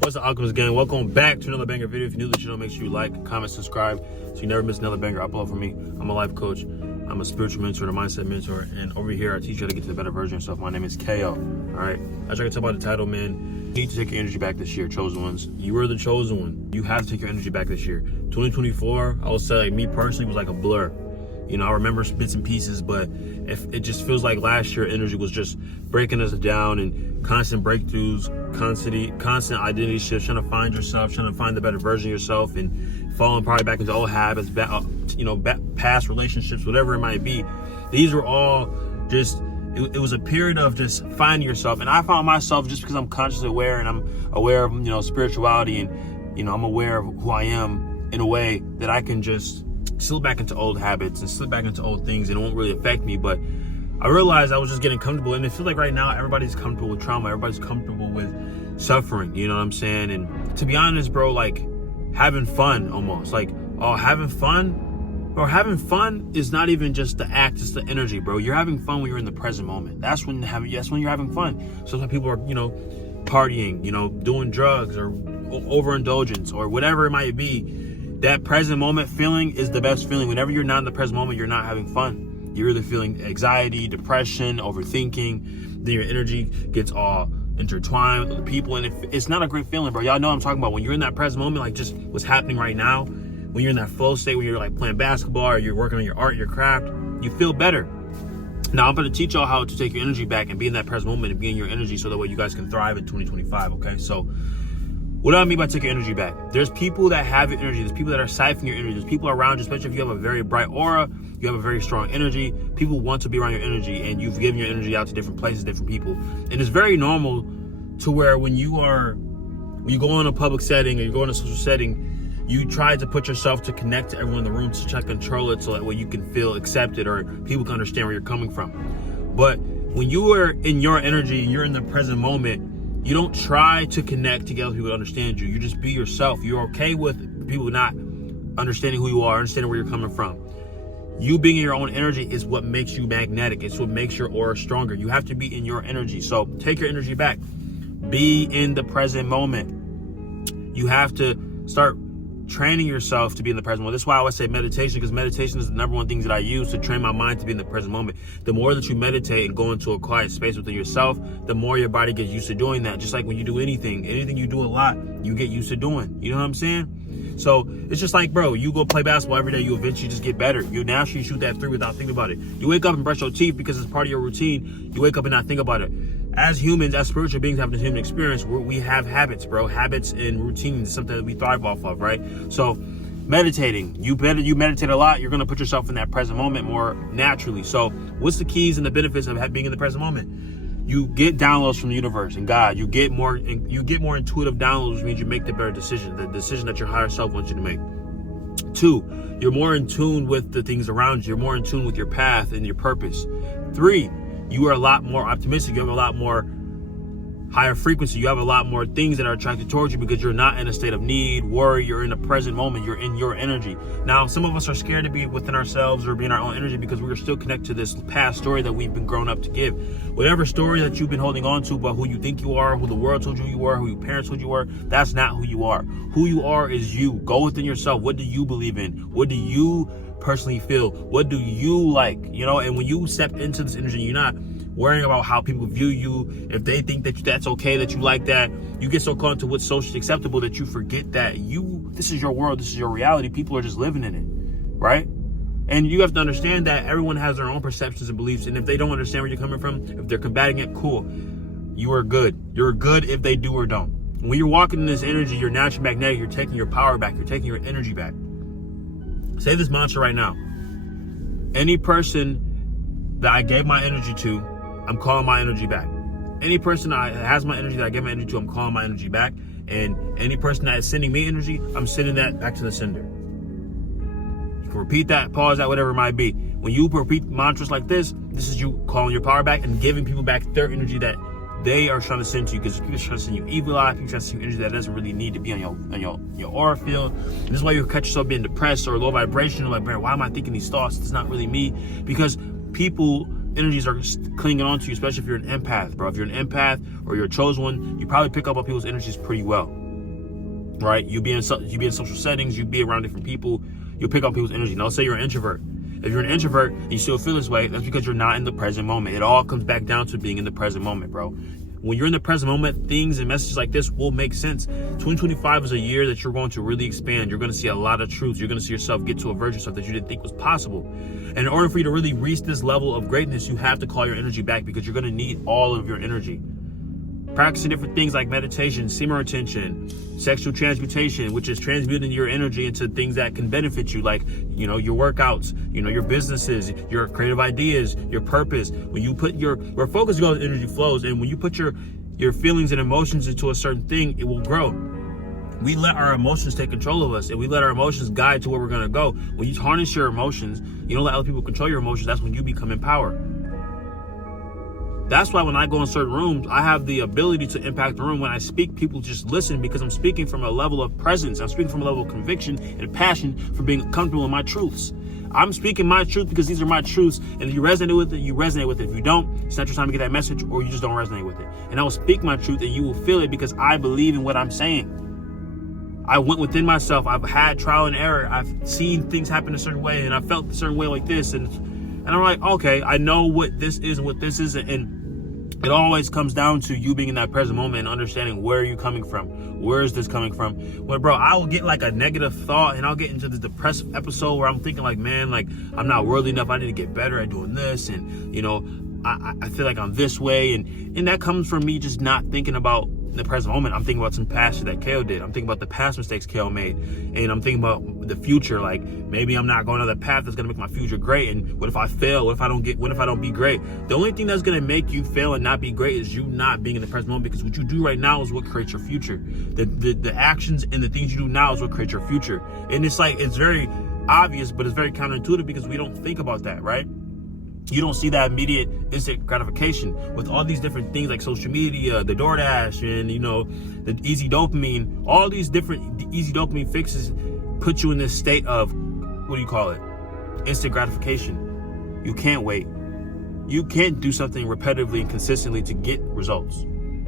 What's the Alchemist gang? Welcome back to another banger video. If you're new to the channel, make sure you like, comment, subscribe so you never miss another banger upload from me. I'm a life coach. I'm a spiritual mentor, a mindset mentor, and over here I teach you how to get to the better version of yourself. My name is KO. Alright. As I can tell by the title, man, you need to take your energy back this year, chosen ones. You are the chosen one. You have to take your energy back this year. 2024, I would say, like, me personally, was like a blur. You know, I remember bits and pieces, but if it just feels like last year energy was just breaking us down and constant breakthroughs, constant identity shifts, trying to find yourself, trying to find the better version of yourself, and falling probably back into old habits, past relationships, whatever it might be. These were all just, it was a period of just finding yourself. And I found myself, just because I'm consciously aware and I'm aware of, spirituality, and, I'm aware of who I am in a way that I can just slip back into old habits and slip back into old things, and it won't really affect me. But I realized I was just getting comfortable, and it feels like right now everybody's comfortable with trauma, everybody's comfortable with suffering, you know what I'm saying? And to be honest, bro, like, having fun almost, like, having fun is not even just the act, it's the energy, bro. You're having fun when you're in the present moment. That's when you're having fun. So some people are, partying, doing drugs or overindulgence or whatever it might be. That present moment feeling is the best feeling. Whenever you're not in the present moment, you're not having fun. You're either feeling anxiety, depression, overthinking. Then your energy gets all intertwined with other people, and it's not a great feeling, bro. Y'all know what I'm talking about. When you're in that present moment, like just what's happening right now, when you're in that flow state, when you're like playing basketball or you're working on your art, your craft, you feel better. Now I'm going to teach y'all how to take your energy back and be in that present moment and be in your energy, so that way you guys can thrive in 2025. Okay, so what do I mean by take your energy back? There's people that have your energy. There's people that are siphoning your energy. There's people around you, especially if you have a very bright aura, you have a very strong energy. People want to be around your energy, and you've given your energy out to different places, different people. And it's very normal to where when you go in a public setting or you go in a social setting, you try to put yourself to connect to everyone in the room, to try to control it so that way you can feel accepted or people can understand where you're coming from. But when you are in your energy and you're in the present moment, you don't try to connect to get other people to understand you. You just be yourself. You're okay with people not understanding who you are, understanding where you're coming from. You being in your own energy is what makes you magnetic. It's what makes your aura stronger. You have to be in your energy. So take your energy back. Be in the present moment. You have to start training yourself to be in the present moment. That's why I always say meditation, because meditation is the number one thing that I use to train my mind to be in the present moment. The more that you meditate and go into a quiet space within yourself, the more your body gets used to doing that. Just like when you do anything you do a lot, you get used to doing. You know what I'm saying? So it's just like, bro, you go play basketball every day, you eventually just get better. You naturally shoot that three without thinking about it. You wake up and brush your teeth because it's part of your routine. You wake up and not think about it. As humans, as spiritual beings having this human experience, we have habits, bro. Habits and routines is something that we thrive off of, right? So meditating, you meditate a lot, you're going to put yourself in that present moment more naturally. So what's the keys and the benefits of being in the present moment? You get downloads from the universe and God. You get more intuitive downloads, which means you make the better decision, the decision that your higher self wants you to make. 2, you're more in tune with the things around you. You're more in tune with your path and your purpose. 3, you are a lot more optimistic. You have a lot more higher frequency. You have a lot more things that are attracted towards you because you're not in a state of need, worry. You're in the present moment. You're in your energy. Now, some of us are scared to be within ourselves or be in our own energy because we are still connected to this past story that we've been grown up to give. Whatever story that you've been holding on to about who you think you are, who the world told you were, who your parents told you were, that's not who you are. Who you are is you. Go within yourself. What do you believe in? What do you personally feel? What do you like? And when you step into this energy, you're not worrying about how people view you. If they think that that's okay, that you like that, you get so caught into what's socially acceptable that you forget that this is your world, this is your reality. People are just living in it, right? And you have to understand that everyone has their own perceptions and beliefs, and if they don't understand where you're coming from, if they're combating it, cool. You are good. You're good if they do or don't. When you're walking in this energy, you're naturally magnetic. You're taking your power back. You're taking your energy back. Say this mantra right now. Any person that I gave my energy to, I'm calling my energy back. Any person that has my energy that I gave my energy to, I'm calling my energy back. And any person that is sending me energy, I'm sending that back to the sender. You can repeat that, pause that, whatever it might be. When you repeat mantras like this is you calling your power back and giving people back their energy that they are trying to send to you, because people are trying to send you evil eye, people trying to send you energy that doesn't really need to be on your aura field. And this is why you catch yourself being depressed or low vibration. You're like, man, why am I thinking these thoughts? It's not really me. Because people energies are clinging on to you, especially if you're an empath, bro. If you're an empath or you're a chosen one, you probably pick up on people's energies pretty well. right? You be in social settings, you be around different people, you'll pick up people's energy. Now, let's say you're an introvert. If you're an introvert and you still feel this way, that's because you're not in the present moment. It all comes back down to being in the present moment, bro. When you're in the present moment, things and messages like this will make sense. 2025 is a year that you're going to really expand. You're going to see a lot of truths. You're going to see yourself get to a version of yourself that you didn't think was possible. And in order for you to really reach this level of greatness, you have to call your energy back, because you're going to need all of your energy. Practicing different things like meditation, semen retention, sexual transmutation, which is transmuting your energy into things that can benefit you, like, your workouts, your businesses, your creative ideas, your purpose. When you put where focus goes, energy flows. And when you put your feelings and emotions into a certain thing, it will grow. We let our emotions take control of us, and we let our emotions guide to where we're going to go. When you harness your emotions, you don't let other people control your emotions. That's when you become empowered. That's why when I go in certain rooms, I have the ability to impact the room. When I speak, people just listen, because I'm speaking from a level of presence. I'm speaking from a level of conviction and passion for being comfortable in my truths. I'm speaking my truth because these are my truths. And if you resonate with it, you resonate with it. If you don't, it's not your time to get that message, or you just don't resonate with it. And I will speak my truth, and you will feel it, because I believe in what I'm saying. I went within myself. I've had trial and error. I've seen things happen a certain way, and I felt a certain way like this. And I'm like, okay, I know what this is and what this is. And it always comes down to you being in that present moment and understanding, where are you coming from? Where is this coming from? Well, bro, I will get like a negative thought, and I'll get into this depressive episode where I'm thinking like, man, like, I'm not worthy enough. I need to get better at doing this. And, I feel like I'm this way. And that comes from me just not thinking about the present moment. I'm thinking about some past shit that Kale did. I'm thinking about the past mistakes Kale made. And I'm thinking about the future. Like, maybe I'm not going down that path that's going to make my future great. And what if I fail? What if I don't be great? The only thing that's going to make you fail and not be great is you not being in the present moment, because what you do right now is what creates your future. The actions and the things you do now is what creates your future. And it's like, it's very obvious, but it's very counterintuitive, because we don't think about that, right? You don't see that immediate instant gratification with all these different things like social media, the DoorDash, and the easy dopamine. All these different easy dopamine fixes put you in this state of, instant gratification. You can't wait. You can't do something repetitively and consistently to get results.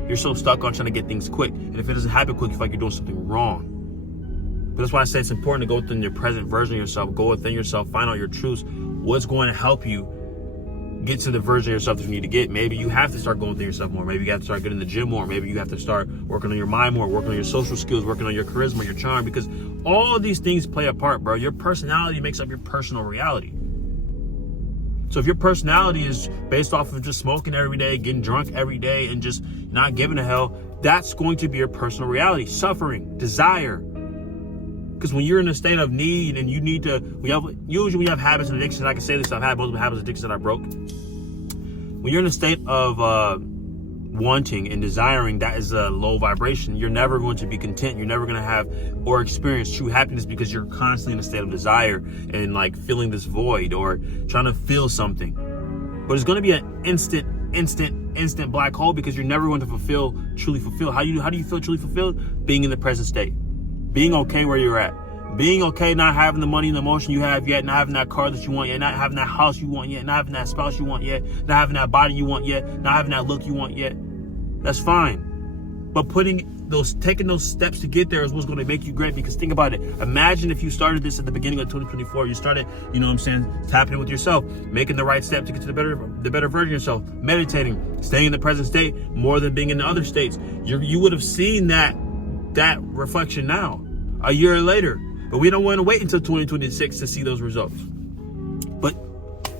You're so stuck on trying to get things quick. And if it doesn't happen quick, you feel like you're doing something wrong. But that's why I say it's important to go within your present version of yourself, go within yourself, find out your truths. What's going to help you get to the version of yourself that you need to get. Maybe you have to start going within yourself more. Maybe you have to start getting in the gym more. Maybe you have to start working on your mind more, working on your social skills, working on your charisma, your charm, because all of these things play a part, bro. Your personality makes up your personal reality. So if your personality is based off of just smoking every day, getting drunk every day, and just not giving a hell, that's going to be your personal reality. Suffering, desire. Because when you're in a state of need and you need to, usually we have habits and addictions. I can say this, I've had multiple habits and addictions that I broke. When you're in a state of wanting and desiring, that is a low vibration. You're never going to be content. You're never going to have or experience true happiness, because you're constantly in a state of desire and like feeling this void or trying to feel something. But it's going to be an instant black hole, because you're never going to truly fulfill. How do you feel truly fulfilled? Being in the present state. Being okay where you're at. Being okay not having the money and the emotion you have yet, not having that car that you want yet, not having that house you want yet, not having that spouse you want yet, not having that body you want yet, not having that look you want yet. That's fine. But taking those steps to get there is what's going to make you great. Because think about it. Imagine if you started this at the beginning of 2024. You started, tapping in with yourself, making the right step to get to the better version of yourself, meditating, staying in the present state more than being in the other states. You would have seen that reflection now, a year later. But we don't want to wait until 2026 to see those results. But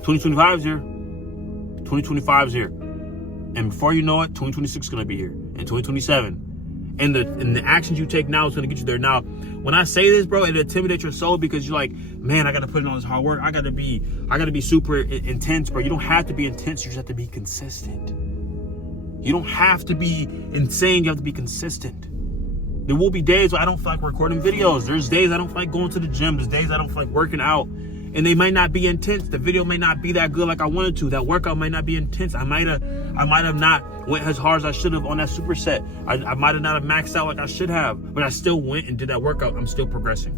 2025 is here. 2025 is here. And before you know it, 2026 is going to be here. And 2027. And the actions you take now is going to get you there. Now, when I say this, bro, it intimidates your soul, because you're like, man, I got to put in all this hard work. I got to be super intense, bro. You don't have to be intense. You just have to be consistent. You don't have to be insane. You have to be consistent. There will be days where I don't feel like recording videos. There's days I don't feel like going to the gym. There's days I don't feel like working out. And they might not be intense. The video may not be that good like I wanted to. That workout might not be intense. I might have not went as hard as I should have on that superset. I might have not have maxed out like I should have. But I still went and did that workout. I'm still progressing.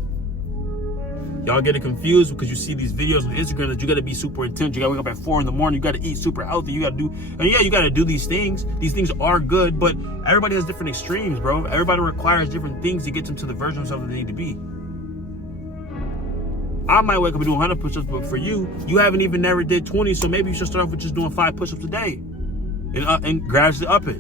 Y'all get it confused because you see these videos on Instagram that you got to be super intense. You got to wake up at 4 in the morning. You got to eat super healthy. You got to do, and yeah, you got to do these things. These things are good, but everybody has different extremes, bro. Everybody requires different things to get them to the version of themselves that they need to be. I might wake up and do 100 push-ups, but for you, you haven't even never did 20, so maybe you should start off with just doing 5 push-ups a day and gradually up it.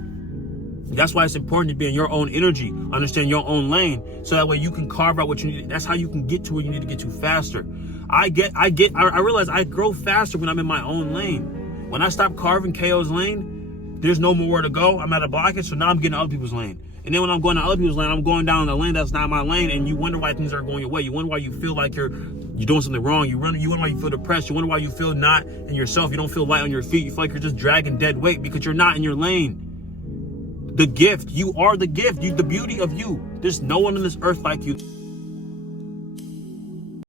That's why it's important to be in your own energy, understand your own lane, so that way you can carve out what you need. That's how you can get to where you need to get to faster. I realize I grow faster when I'm in my own lane. When I stop carving KO's lane, there's no more where to go. I'm at a blockage, so now I'm getting other people's lane. And then when I'm going to other people's lane, I'm going down the lane that's not my lane, and you wonder why things aren't going your way. You wonder why you feel like you're doing something wrong. You wonder why you feel depressed. You wonder why you feel not in yourself. You don't feel light on your feet. You feel like you're just dragging dead weight because you're not in your lane. The gift, you are the gift. You, the beauty of you. There's no one on this earth like you.